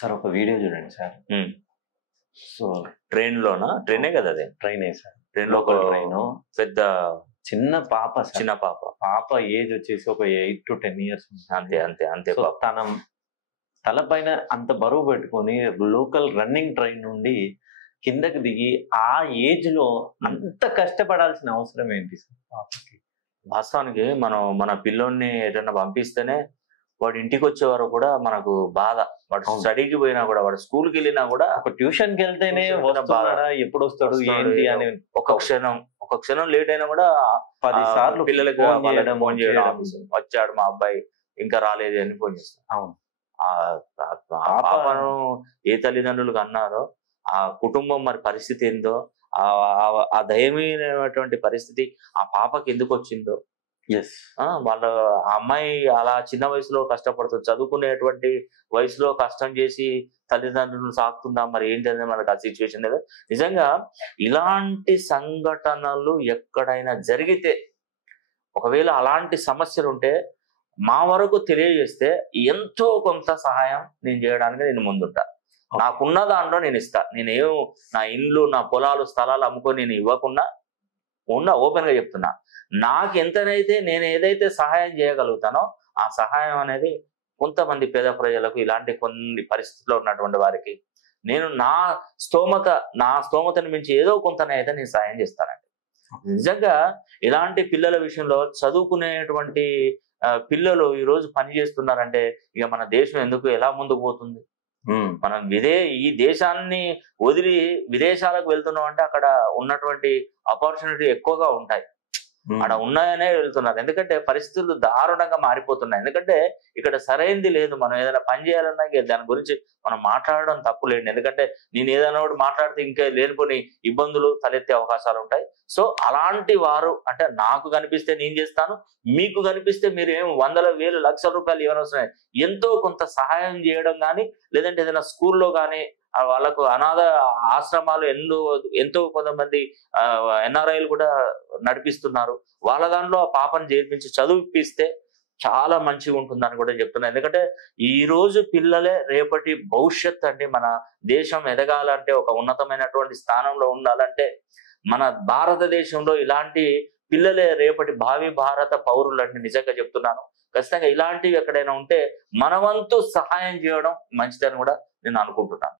Sir ఒక video చూడండి sir. So ట్రైన్లోనా? ట్రైనే కదా అది? ట్రైనే సార్. ట్రైన్లో ఒక ట్రైన్ పెద్ద చిన్న పాప, చిన్న పాప. పాప ఏజ్ వచ్చేసి ఒక 8 to 10 years. అంతే అంతే అంతే. సో తన తలపైన అంత బరువు పెట్టుకొని లోకల్ రన్నింగ్ ట్రైన్ నుండి కిందకి దిగి ఆ ఏజ్ లో అంత కష్టపడాల్సిన అవసరం ఏంటి సార్ పాపకి? వాస్తవానికి మనం మన పిల్లోడిని ఏదైనా పంపిస్తేనే వాడు ఇంటికి వచ్చేవారు కూడా మనకు బాధ. వాడు స్టడీకి పోయినా కూడా, వాడు స్కూల్కి వెళ్ళినా కూడా, ఒక ట్యూషన్కి వెళ్తేనే వస్తున్నాడా, ఎప్పుడు వస్తాడు ఏంటి అని ఒక క్షణం లేట్ అయినా కూడా 10 సార్లు పిల్లలకి ఫోన్ చేయడం, వచ్చాడు మా అబ్బాయి ఇంకా రాలేదు అని ఫోన్ చేస్తాం. అవును. ఆ పాపను ఏ తల్లిదండ్రులకు అన్నారో ఆ కుటుంబం మరి పరిస్థితి ఏందో, ఆ దయమైనటువంటి పరిస్థితి ఆ పాపకి ఎందుకు వచ్చిందో, వాళ్ళ ఆ అమ్మాయి అలా చిన్న వయసులో కష్టపడుతుంది, చదువుకునేటువంటి వయసులో కష్టం చేసి తల్లిదండ్రులు సాకుతుందా, మరి ఏంటంటే మనకు ఆ సిచ్యువేషన్ లేదా. నిజంగా ఇలాంటి సంఘటనలు ఎక్కడైనా జరిగితే, ఒకవేళ అలాంటి సమస్యలు ఉంటే మా వరకు తెలియజేస్తే ఎంతో కొంత సహాయం నేను చేయడానికి నేను ముందుంటా. నాకున్న దాంట్లో నేను ఇస్తా. నేనేం నా ఇండ్లు, నా పొలాలు, స్థలాలు అమ్ముకొని నేను ఇవ్వకుండా ఓపెన్ గా చెప్తున్నా, నాకు ఎంతనైతే నేను ఏదైతే సహాయం చేయగలుగుతానో ఆ సహాయం అనేది కొంతమంది పేద ప్రజలకు, ఇలాంటి కొన్ని పరిస్థితుల్లో ఉన్నటువంటి వారికి నేను నా స్తోమతను మించి ఏదో కొంతనైతే నేను సహాయం చేస్తానండి. నిజంగా ఇలాంటి పిల్లల విషయంలో చదువుకునేటువంటి పిల్లలు ఈ రోజు పని చేస్తున్నారంటే ఇక మన దేశం ఎందుకు ఎలా ముందుకు పోతుంది? మనం ఈ దేశాన్ని వదిలి విదేశాలకు వెళ్తున్నాం అంటే అక్కడ ఉన్నటువంటి ఆపర్చునిటీ ఎక్కువగా ఉంటాయి, అక్కడ ఉన్నాయనే వెళ్తున్నారు. ఎందుకంటే పరిస్థితులు దారుణంగా మారిపోతున్నాయి. ఎందుకంటే ఇక్కడ సరైనది లేదు. మనం ఏదైనా పని చేయాలన్నా దాని గురించి మనం మాట్లాడడం తప్పులేండి. ఎందుకంటే నేను ఏదైనా కూడా మాట్లాడితే ఇంకా లేనిపోని ఇబ్బందులు తలెత్తే అవకాశాలు ఉంటాయి. సో అలాంటి వారు అంటే నాకు కనిపిస్తే నేను చేస్తాను, మీకు కనిపిస్తే మీరు ఏం వందల వేలు లక్షల రూపాయలు ఇవ్వనవసరం, ఎంతో కొంత సహాయం చేయడం కానీ, లేదంటే ఏదైనా స్కూల్లో కానీ వాళ్ళకు అనాథ ఆశ్రమాలు ఎంతో కొంతమంది ఎన్ఆర్ఐలు కూడా నడిపిస్తున్నారు. వాళ్ళ దాంట్లో ఆ పాపను చేర్పించి చదివిపిస్తే చాలా మంచిగా ఉంటుందని కూడా చెప్తున్నారు. ఎందుకంటే ఈ రోజు పిల్లలే రేపటి భవిష్యత్ అండి. మన దేశం ఎదగాలంటే, ఒక ఉన్నతమైనటువంటి స్థానంలో ఉండాలంటే మన భారతదేశంలో ఇలాంటి పిల్లలే రేపటి భావి భారత పౌరులు అంటే నిజంగా చెప్తున్నాను. ఖచ్చితంగా ఇలాంటివి ఎక్కడైనా ఉంటే మన వంతు సహాయం చేయడం మంచిదని కూడా నేను అనుకుంటున్నాను.